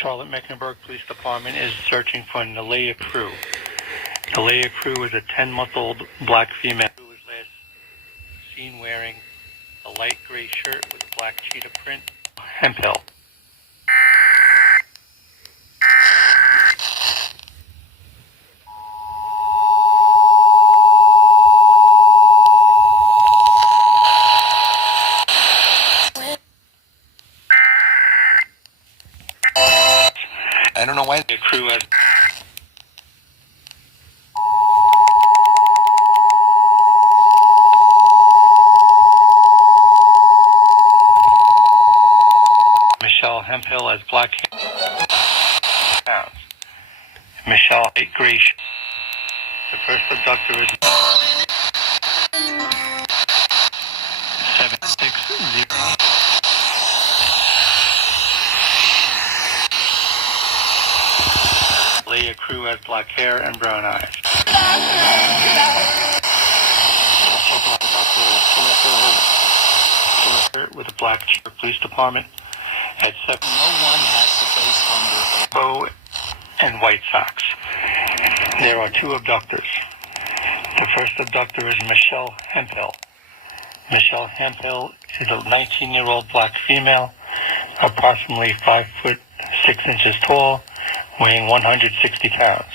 Charlotte-Mecklenburg Police Department is searching for Nalea Crew. Nalea Crew is a 10-month-old black female who was last seen wearing a light gray shirt with black cheetah print, hemp hill. I don't know why The crew has Michelle Hemphill has black hair. Michelle light gray shirt. The first abductor is 760. Nalea Crew has black hair and brown eyes. With a black police department at 7. no one has to face hunger. Bow and White Sox. There are two abductors. The first abductor is Michelle Hemphill. Michelle Hemphill is a 19-year-old black female, approximately 5 foot 6 inches tall, weighing 160 pounds.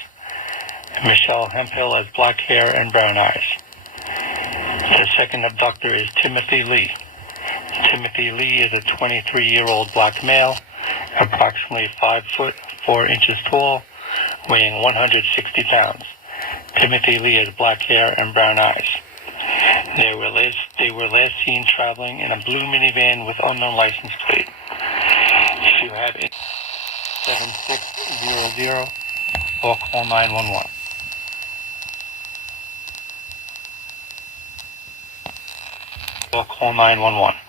Michelle Hemphill has black hair and brown eyes. The second abductor is Timothy Lee. Timothy Lee is a 23-year-old black male, approximately 5 foot 4 inches tall, weighing 160 pounds. Timothy Lee has black hair and brown eyes. They were last seen traveling in a blue minivan with unknown license plate. If you have 7600 or call 911. Or call 911.